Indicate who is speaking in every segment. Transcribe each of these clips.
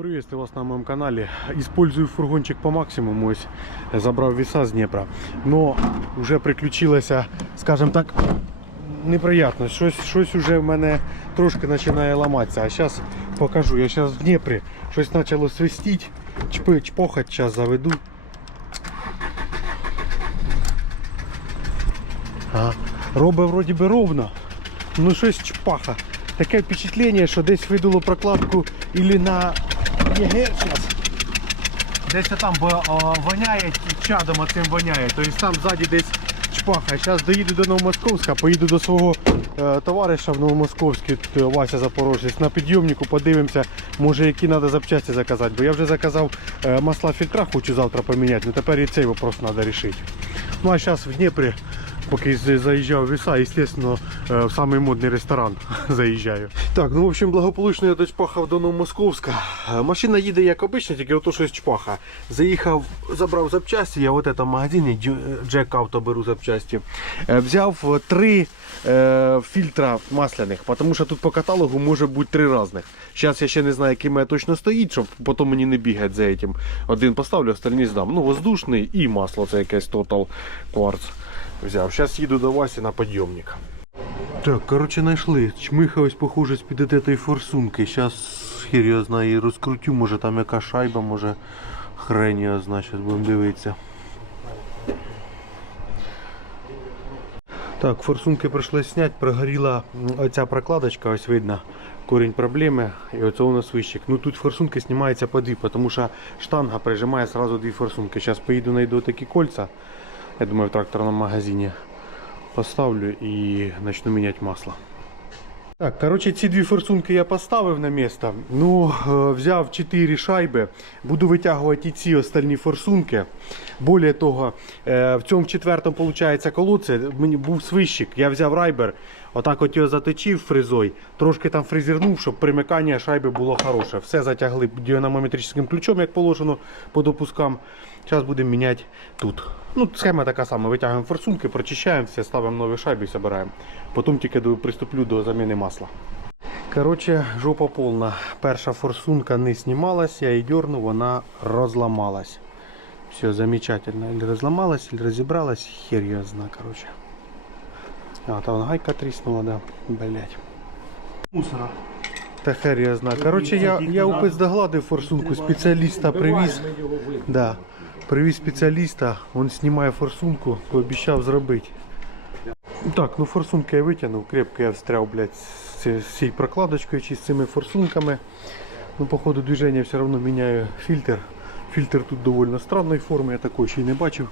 Speaker 1: Приветствую вас на моем канале. Использую фургончик по максимуму. Ось забрав веса з Дніпра. Но вже приключилася, скажімо так, неприятність. Щось, щось уже в мене трошки починає ламатися. А зараз покажу. Я зараз в Дніпрі щось почало свистіти. Чпи, чпохать, зараз заведу. А, робить вроді би ровно. Ну щось чпаха. Таке впечатлення, що десь видуло прокладку ілі на Зараз. Десь там бо, о, воняє чадом цим воняє. Тобто там ззаді десь чпаха. Зараз доїду до Новомосковська, поїду до свого е, товариша в Новомосковській, Вася Запорожець, на підйомнику подивимося, може які треба запчасті заказати. Бо я вже заказав е, масла фільтра, хочу завтра поміняти, ну тепер і цей вопрос треба вирішити. Ну а зараз в Дніпрі, поки заїжджав в ліса, звісно, е, в самий модний ресторан заїжджаю. Так, ну в общем, благополучно я дочпахав до Новомосковська. Е, Машина їде як обично, тільки ото щось чпаха. Заїхав, забрав запчасті, я в магазині Jack Auto беру запчасті. Е, Взяв три фільтра масляних, тому що тут по каталогу може бути три різних. Зараз я ще не знаю, який мене точно стоїть, щоб потім мені не бігати за этим. Один поставлю, остальні здам. Ну, воздушний і масло, це якесь Total Quartz взяв. Зараз їду до Васі на підйомник. Так, короче, знайшли. Чмиха ось похоже з-під цієї форсунки. Зараз хір я знаю, розкрутю, може там яка шайба, може хрень я знаю, зараз будемо дивитися. Так, форсунки прийшлось зняти, прогоріла оця прокладочка, ось видно. Корінь проблеми, і оце у нас вищик. Ну тут форсунки знімаються по дві, тому що штанга прижимає сразу дві форсунки. Зараз поїду знайду такі кольця. Я думаю, в тракторному магазині поставлю і почну міняти масло. Так, коротше, ці дві форсунки я поставив на місце. Ну, е, взяв 4 шайби. Буду витягувати і ці остальні форсунки. Более того, е, в цьому четвертому виходить колодце. Був свищик. Я взяв райбер, отак от його заточив фрезой, трошки там фрезернув, щоб примикання шайби було хороше. Все затягли динамометричним ключом, як положено по допускам. Зараз будемо міняти тут. Ну, схема така сама. Витягуємо форсунки, прочищаємо все, ставимо нові шайби і збираємо. Потім тільки приступлю до заміни масла. Коротше, жопа повна. Перша форсунка не знімалась, я її дернув, вона розламалась. Все, замечательно. Или розламалась, или розібралась, хер його зна, короче. А, там гайка тріснула, да. Блять.
Speaker 2: мусора.
Speaker 1: Та хер я знаю. Коротше, я, я у пиздогладив форсунку, спеціаліста привіз. Да. Привіз спеціаліста, він знімає форсунку, пообіцяв зробити. Так, ну форсунки я витягнув, крепко я встряв, блядь, з цією прокладочкою чи з цими форсунками. Ну, по ходу движения все одно міняю фільтр. Фільтр тут доволі странної форми, я такого ще й не бачив.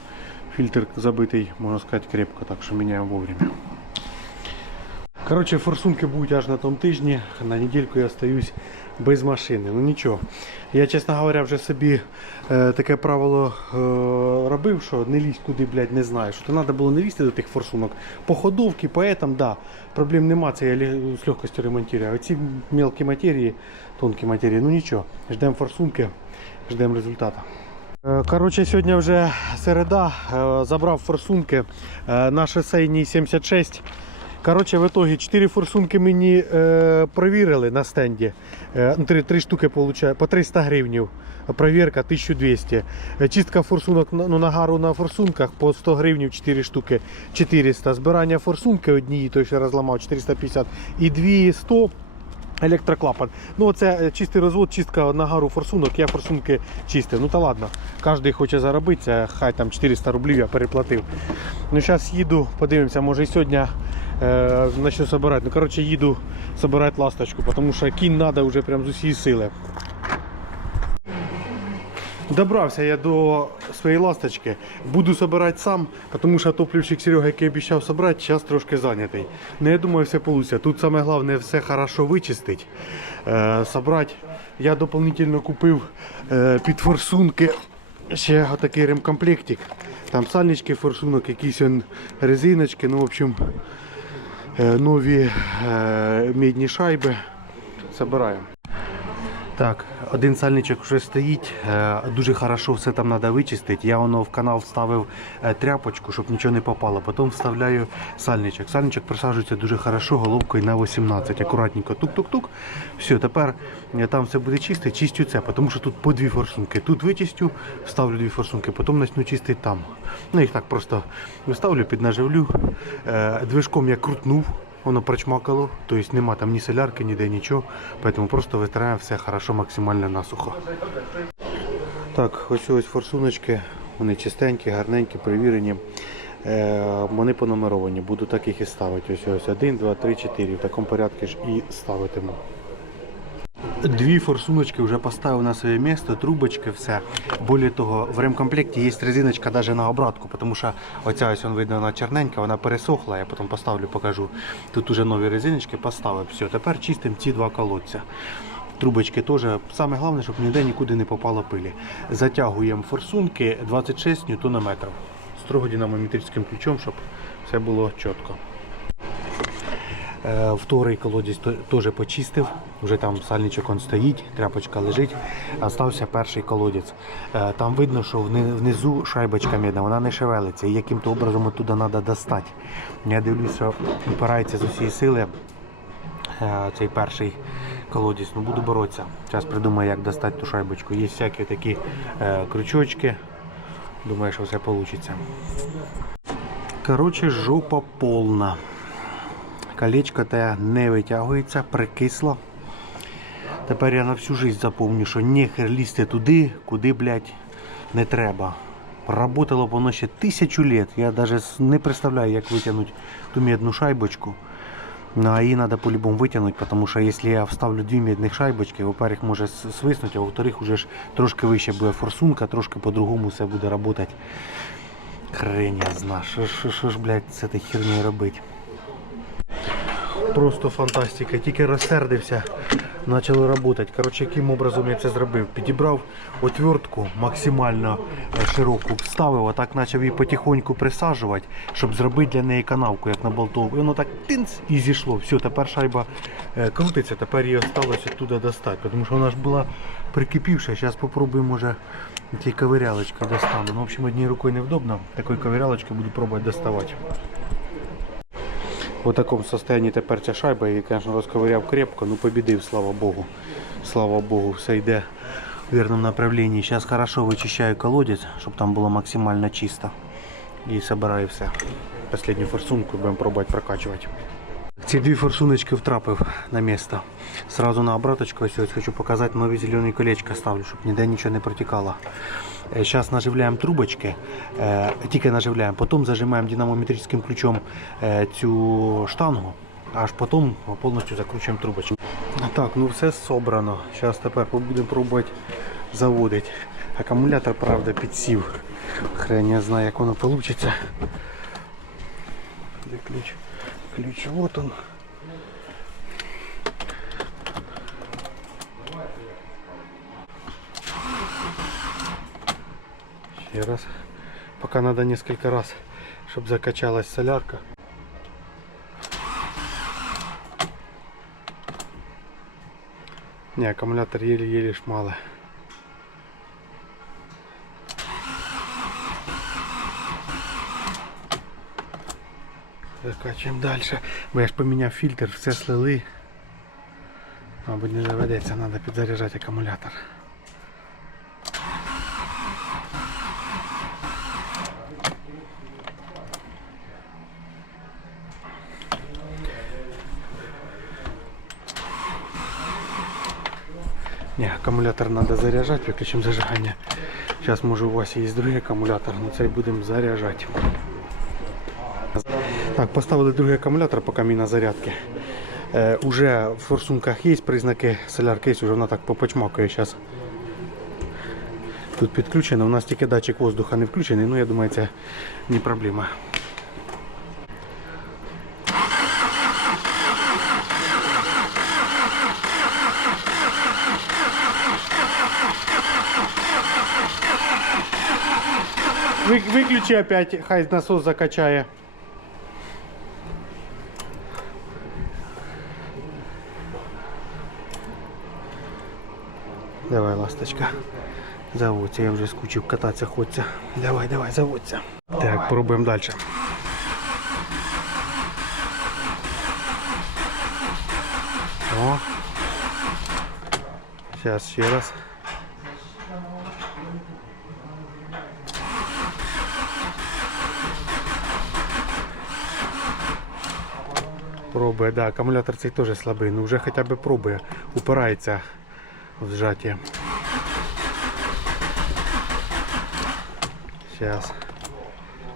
Speaker 1: Фільтр забитий, можна сказати, крепко, так що міняємо вовремя. Коротше, форсунки будуть аж на тому тижні. На недільку я остаюсь без машини. Ну нічого. Я, чесно говоря, вже собі е, таке правило е, робив, що не лізь куди, блядь, не знаю. Що то треба було не лізти до тих форсунок. По ходовці, по да. Проблем нема, це я з легкостю ремонтую. А ці мелкі матерії, тонкі матерії, ну нічого. Ждемо форсунки, ждемо результату. Е, Коротше, сьогодні вже середа. Е, Забрав форсунки на шосейній 76. Коротше, в итоге 4 форсунки мені е, провірили на стенді. Е, ну, три, три штуки получаю, по 300 гривнів. Провірка 1200. Е, Чистка форсунок ну, нагару на форсунках по 100 гривнів 4 штуки 400. Збирання форсунки однієї, той що розламав 450 і 200 Електроклапан. Ну це е, чистий розвод, чистка нагару форсунок, я форсунки чистив. Ну та ладно, кожен хоче заробити, хай там 400 рублів я переплатив. Ну зараз їду, подивимося, може і сьогодні е, почну збирати. Ну коротше їду збирати ласточку, тому що кінь треба вже прям з усієї сили. Добрався я до своєї ласточки. Буду збирати сам, тому що топливщик Серега, який обіцяв збирати, зараз трошки зайнятий. Ну, я думаю, все вийде. Тут саме головне все хорошо вичистити, е, собрати. Я дополнительно купив е, під форсунки ще отакий ремкомплектик. Там сальнички форсунок, якісь резиночки, ну, в общем, нові е, мідні шайби. Забираємо. Так, один сальничок вже стоїть, е, дуже хорошо все там треба вичистити. Я воно в канал вставив е, тряпочку, щоб нічого не попало. Потім вставляю сальничок. Сальничок присаджується дуже хорошо головкою на 18. Акуратненько тук-тук-тук. Все, тепер е, там все буде чисте, чистю це, тому що тут по дві форсунки. Тут вичистю, вставлю дві форсунки, потім почну чистити там. Ну їх так просто вставлю, піднаживлю. Движком я крутнув. Воно прочмакало, тобто нема там ні солярки, ніде нічого, тому просто витираємо все хорошо, максимально насухо. Так, ось ось форсуночки, вони чистенькі, гарненькі, перевірені. Е, вони понумеровані, буду так їх і ставити. Ось ось 1, 2, 3, 4. В такому порядку ж і ставитиму. Дві форсуночки вже поставив на своє місце, трубочки, все. Более того, в ремкомплекті є резиночка навіть на обратку, тому що оця ось видно, вона черненька, вона пересохла, я потім поставлю, покажу. Тут уже нові резиночки поставив. Все, тепер чистимо ці два колодця. Трубочки теж. Саме головне, щоб ніде нікуди не попало пилі. Затягуємо форсунки 26 ньютонометрів. Строго динамометричним ключом, щоб все було чітко. Е, Вторий колодязь теж почистив. Вже там сальничок он стоїть, тряпочка лежить. Остався перший колодязь. Е, Там видно, що внизу шайбочка медна, вона не шевелиться. І яким-то образом оттуда треба достати. Я дивлюся, що упирається з усієї сили е, цей перший колодязь. Ну буду боротися. Зараз придумаю, як достати ту шайбочку. Є всякі такі крючочки. Думаю, що все вийде. Коротше, жопа повна. Колечко те не витягується, прикисло. Тепер я на всю життя запомню, що нехер лізти туди, куди, блядь, не треба. Работало б воно ще тисячу лет. Я навіть не представляю, як витягнути ту медну шайбочку. Ну, а її треба по-любому витягнути, тому що якщо я вставлю дві медних шайбочки, во-первых, може свиснути, а во-вторых, уже ж трошки вище буде форсунка, трошки по-другому все буде працювати. Хрень я знаю, що, що, що ж, блядь, з цією хернею робити. Просто фантастика. Тільки розсердився, почали працювати. Коротше, яким образом я це зробив? Підібрав отвертку максимально е, широку, вставив, а так почав її потихоньку присаджувати, щоб зробити для неї канавку, як на болтову. І воно так тинц і зійшло. Все, тепер шайба е, крутиться, тепер її залишилося туди достати. Тому що вона ж була прикипівша. Зараз спробуємо може ті ковирялочки достану. Ну, в общем, однією рукою невдобно. Такою ковирялочкою буду пробувати доставати. В такому состоянии тепер ця шайба, і, звісно, розковиряв крепко, ну побідив, слава Богу. Слава Богу, все йде в вірному направлении. Зараз хорошо вичищаю колодец, щоб там було максимально чисто. І збираю все. Последнюю форсунку будемо пробувати прокачувати. Ці дві форсуночки втрапив на місце. Сразу на обраточку ось ось хочу показати нові зелені колечка ставлю, щоб ніде нічого не протікало. Зараз наживляємо трубочки, е, тільки наживляємо, потім зажимаємо динамометричним ключом е, цю штангу, аж потім повністю закручуємо трубочку. Так, ну все собрано. Зараз тепер будемо пробувати заводити. Акумулятор, правда, підсів. Хрен я знаю, як воно вийде. Де ключ? Ключ, вот он. Еще раз. Пока надо несколько раз, чтобы закачалась солярка. Не, аккумулятор еле-еле шмалы. Закачуємо далі. Бо я ж поміняв фільтр, все слили. Мабуть не заведеться, треба підзаряджати акумулятор. Не, акумулятор треба заряджати, виключимо зажигання. Зараз може у вас є другий акумулятор, але цей будемо заряджати. Так, поставили другий акумулятор поки мій на зарядці. Е, уже в форсунках є признаки солярки, вже вона так попочмакує зараз. Тут підключено, у нас тільки датчик воздуха не включений, ну я думаю, це не проблема. Ви, виключи опять, хай насос закачає. ласточка. Заводься, я вже скучив кататися, хочеться. Давай, давай, заводься. Так, пробуємо далі. О. Сейчас ще раз. Пробує, да, акумулятор цей теж слабий, ну вже хоча б пробує, упирається в зжаття. Сейчас.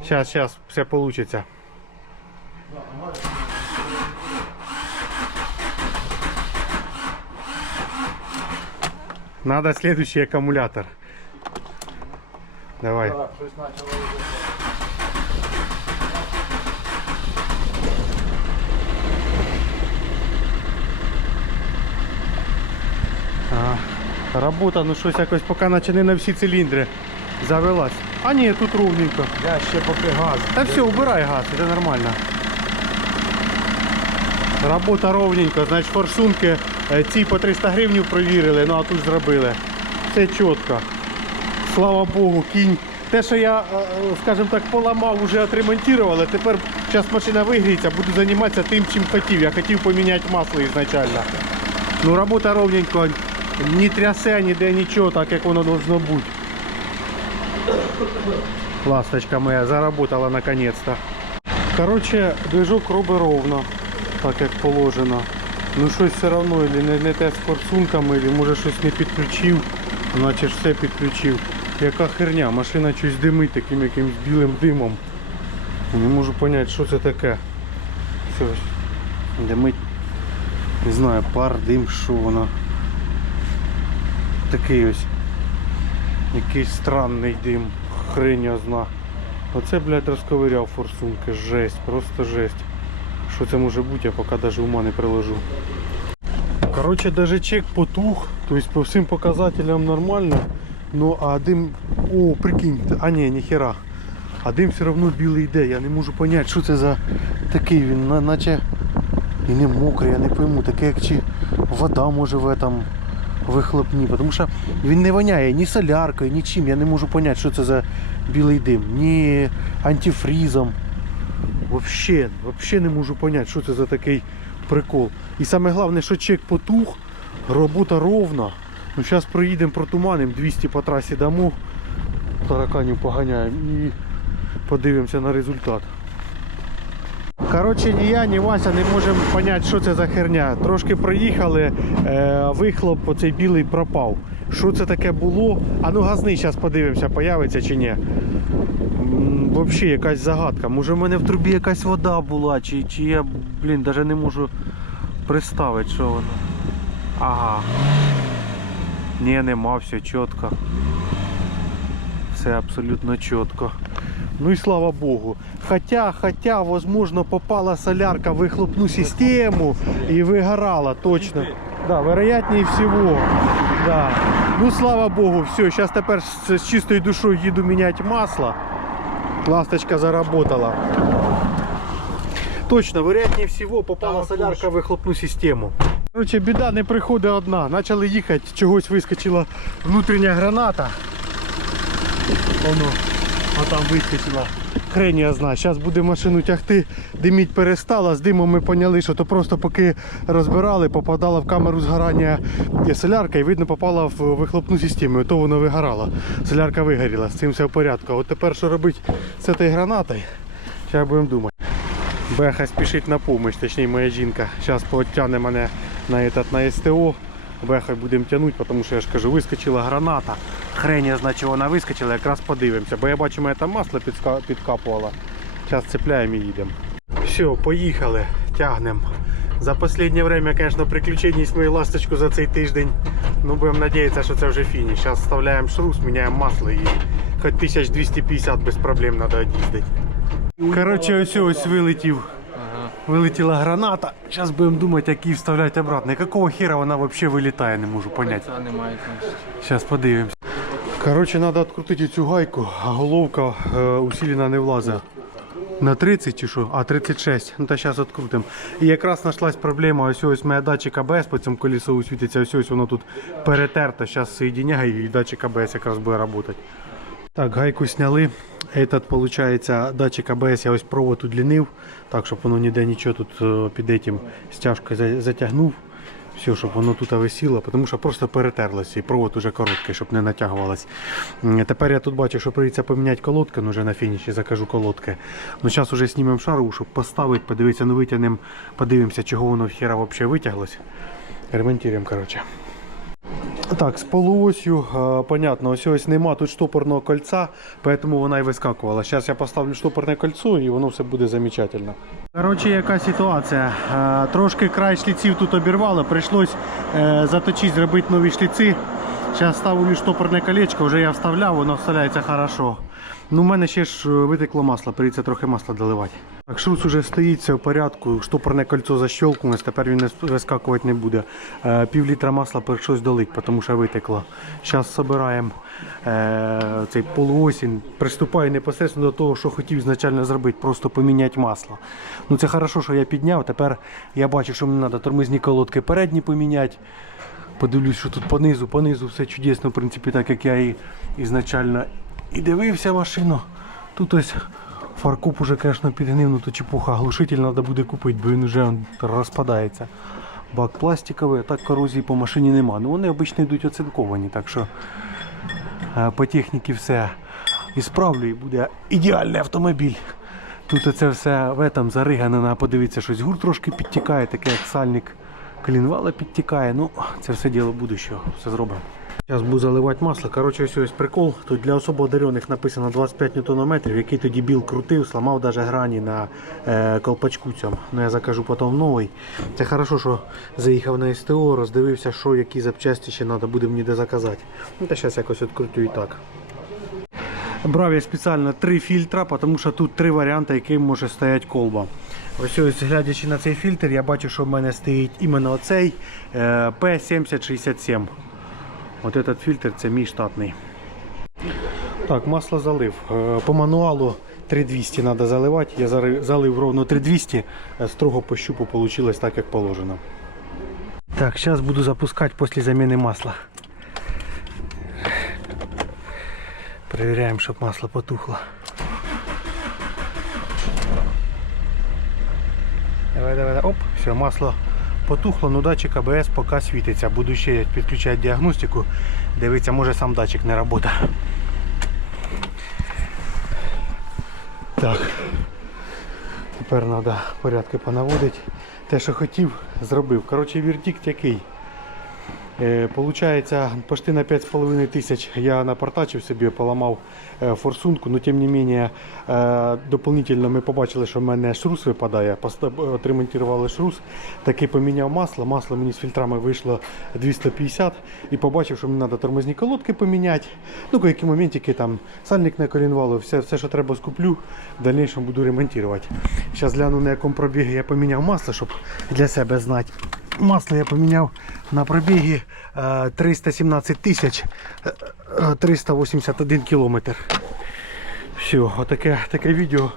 Speaker 1: Сейчас, сейчас, все получится. Надо следующий аккумулятор. Давай. А, робота, ну щось якось поки наче не на всі циліндри завелась. А ні, тут ровненько.
Speaker 2: Я ще поки газ.
Speaker 1: Та все, убирай газ, це нормально. Робота ровненько, значить форсунки е, ці по 300 гривень провірили, ну а тут зробили. Все чітко. Слава Богу, кінь. Те, що я, е, скажімо так, поламав, вже отремонтували, тепер зараз машина вигріється, буду займатися тим, чим хотів. Я хотів поміняти масло ізначально. Ну робота ровненько, ні трясе, ніде нічого, так як воно должно бути. Ласточка моя заработала наконец-то. Короче, движок робить ровно, так як положено. Ну щось все одно, или не, не те з форсунками, или може щось не підключив, наче ж все підключив. Яка херня, машина щось димить таким якимсь білим димом. Не можу зрозуміти, що це таке. Все, димить. Не знаю, пар, дим, що воно. Такий ось Якийсь странний дим, хрень зна. Оце, блядь, розковиряв форсунки. Жесть, просто жесть. Що це може бути, я поки навіть ума не приложу. Короче, даже чек потух, то есть по всім показателям нормально. Ну а дим. О, прикинь, а ні, ніхера. А дим все одно білий йде. Я не можу зрозуміти, що це за такий він, наче і не мокрий, я не пойму, таке як чи вода може в этом вихлопні. Тому що він не воняє ні соляркою, нічим. Я не можу зрозуміти, що це за білий дим, ні антифрізом. Вообще, вообще не можу зрозуміти, що це за такий прикол. І саме головне, що чек потух, робота ровна. Ну, зараз проїдемо, протуманимо 200 по трасі дамо, тараканів поганяємо і подивимося на результат. Коротше, ні я, ні Вася не можемо зрозуміти, що це за херня. Трошки проїхали, е, вихлоп оцей білий пропав. Що це таке було? А ну газний зараз подивимося, появиться чи ні. Взагалі якась загадка. Може в мене в трубі якась вода була, чи, чи я, блін, навіть не можу представити, що воно. Ага. Ні, нема, все чітко. Все абсолютно чітко. Ну и слава богу. Хотя, хотя, возможно, попала солярка в выхлопную систему и выгорала, точно. Да, вероятнее всего. Да. Ну, слава богу, все, сейчас теперь с, чистой душой еду менять масло. Ласточка заработала. Точно, вероятнее всего попала солярка в вихлопну систему. Короче, біда не приходить одна. Почали їхати, чогось вискочила внутрішня граната. Воно, а там вискочила. Хрень я знаю. Зараз буде машину тягти, диміть перестала. З димом ми поняли, що то просто поки розбирали, попадала в камеру згорання солярка і видно попала в вихлопну систему. І то воно вигорало. Солярка вигоріла, з цим все в порядку. От тепер що робити з цією гранатою? Зараз будемо думати. Беха спішить на помощь, точніше моя жінка. Зараз потягне мене на, этот, на СТО. Беха будемо тягнути, тому що я ж кажу, вискочила граната. Хрень, я знаю, вона вискочила, якраз подивимося. Бо я бачу, мене там масло підкапувало. Зараз цепляємо і їдемо. Все, поїхали, тягнемо. За останнє время, звісно, приключень з мою ласточку за цей тиждень. Ну, будемо сподіватися, що це вже фініш. Зараз вставляємо шрус, міняємо масло і хоч 1250 без проблем треба їздити. Коротше, ось ось вилетів. Вилетіла граната. Зараз будемо думати, як її вставляти обратно. Якого хера вона взагалі вилітає, не можу зрозуміти.
Speaker 2: Це немає значить.
Speaker 1: Зараз подивимось. Коротше, треба відкрутити цю гайку, а головка е, усилена не влазить. На 30 чи що? А, 36. Ну та зараз відкрутимо. І якраз знайшлась проблема. Ось ось моя датчик АБС по цьому колесу світиться. Ось ось воно тут перетерто. Зараз соєдиняю і датчик АБС якраз буде працювати. Так, гайку сняли. Этот, получается, датчик АБС я ось провод удлінив, так, щоб воно ніде нічого тут е, під этим стяжкою затягнув. Все, щоб воно тут висіло, тому що просто перетерлося і провод уже короткий, щоб не натягувалось. Тепер я тут бачу, що прийдеться поміняти колодки, ну вже на фініші закажу колодки. Ну зараз вже знімемо шару, щоб поставити, подивитися, ну витягнемо, подивимося, чого воно хера взагалі витяглось. Ремонтуємо, коротше. Так, з полуосью, понятно, ось ось нема тут штопорного кольца, поэтому вона і вискакувала. Зараз я поставлю штопорне кольцо і воно все буде замечательно. Коротше, яка ситуація? Трошки край шліців тут обірвало, прийшлось е, заточити, зробити нові шліци. Зараз ставлю штопорне колечко, вже я вставляв, воно вставляється хорошо. Ну, в мене ще ж е, витекло масло, прийдеться трохи масла доливати. Так, шрус уже стоїть, в порядку, штопорне кольцо защелкнулось, тепер він вискакувати не буде. Е, пів літра масла прийшлось долити, тому що витекло. Зараз збираємо е, цей полуосінь, приступаю непосередньо до того, що хотів ізначально зробити, просто поміняти масло. Ну це хорошо, що я підняв, тепер я бачу, що мені треба тормозні колодки передні поміняти. Подивлюсь, що тут понизу, понизу все чудесно, в принципі, так як я і ізначально і дивився машину. Тут ось фаркоп уже, звісно, підгнив, ну то чепуха. Глушитель треба буде купити, бо він вже розпадається. Бак пластиковий, а так корозії по машині нема. Ну вони обично йдуть оцинковані, так що е, по техніці все і справлю, і буде ідеальний автомобіль. Тут оце все в этом заригане, треба подивитися, щось гур трошки підтікає, таке як сальник клінвала підтікає. Ну, це все діло будущого, все зробимо. Зараз буду заливати масло. Коротше, ось ось прикол. Тут для особо одарених написано 25 Нм, який тоді біл крутив, сламав навіть грані на е, колпачку цьому. Ну я закажу потім новий. Це хорошо, що заїхав на СТО, роздивився, що які запчасті ще треба буде мені де заказати. Ну та зараз якось відкрутю і так. Брав я спеціально три фільтра, тому що тут три варіанти, яким може стояти колба. Ось ось глядячи на цей фільтр, я бачу, що в мене стоїть іменно оцей е, P7067. От этот фільтр це мій штатний. Так, масло залив. Е, По мануалу 3200 треба заливати. Я залив ровно 3200, е, строго по щупу вийшло так, як положено. Так, зараз буду запускати після заміни масла. Проверяем, чтобы масло потухло. Давай, давай. Оп, все, масло потухло, ну датчик АБС поки світиться. Буду ще підключати діагностику. Дивіться, може сам датчик не працює. Так. Тепер треба порядки понаводити. Те, що хотів, зробив. Коротше, вердикт який. Е, Получається, почти на 5,5 тисяч я напортачив собі, поламав е, форсунку, но тим не менее е, дополнительно ми побачили, що в мене шрус випадає, отремонтували шрус, таки поміняв масло, масло мені з фільтрами вийшло 250 і побачив, що мені треба тормозні колодки поміняти, ну які моментики там, сальник на колінвалу, все, все, що треба скуплю, в дальнейшем буду ремонтувати. Зараз гляну на якому пробігі я поміняв масло, щоб для себе знати. Масло я поміняв на пробігі е, 317 тисяч е, е, 381 кілометр. Все, отаке таке відео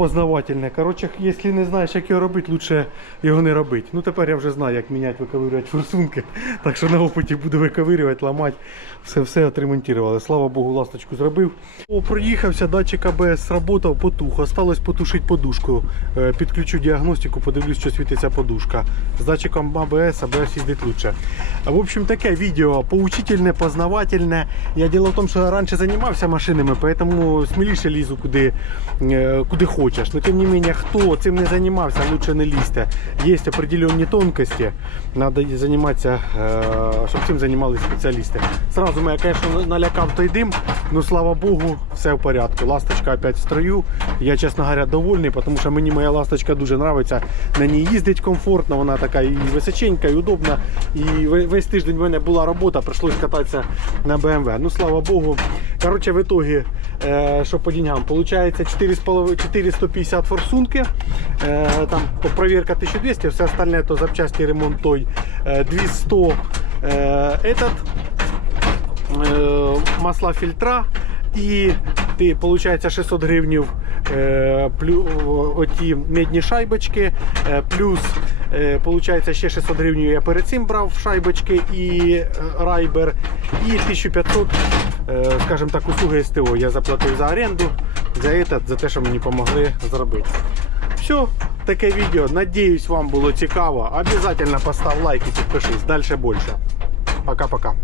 Speaker 1: познавательне. Коротше, якщо не знаєш, як його робити, лучше його не робити. Ну тепер я вже знаю, як міняти, виковирювати форсунки. Так що на опиті буду виковирювати, ламати. Все все отремонтували. Слава Богу, ласточку зробив. О, проїхався, датчик АБС сработав, потух. Осталось потушити подушку. Е, Підключу діагностику, подивлюсь, що світиться подушка. З датчиком АБС, АБС їздить лучше. В общем, таке відео поучительне, познавательне. Я діло в тому, що раніше займався машинами, поэтому сміліше лізу куди, е, куди хочеш. Но тим не менее, хто цим не займався, лучше не лізьте. Є определенні тонкості, треба займатися, е, щоб цим займалися спеціалісти. Сразу мене, звісно, налякав той дим, ну слава Богу, все в порядку. Ласточка опять в строю. Я, чесно говоря, довольний, тому що мені моя ласточка дуже подобається. На ній їздить комфортно, вона така і височенька, і удобна. І весь тиждень в мене була робота, прийшлось кататися на BMW. Ну слава Богу. Коротше, в итоге, що по деньгам, получається 4,5 450 форсунки, е, там проверка 1200, все остальне то запчасті ремонт той е, 200 е, этот, е, масла фільтра і ти, получається 600 гривнів е, оті медні шайбочки, е, плюс е, получається ще 600 гривень я перед цим брав шайбочки і райбер, і 1500, е, скажімо так, услуги СТО я заплатив за оренду, за, этот, за те, що мені допомогли зробити. Все, таке відео. Надіюсь, вам було цікаво. Обязательно постав лайк і підпишись. Дальше більше. Пока-пока.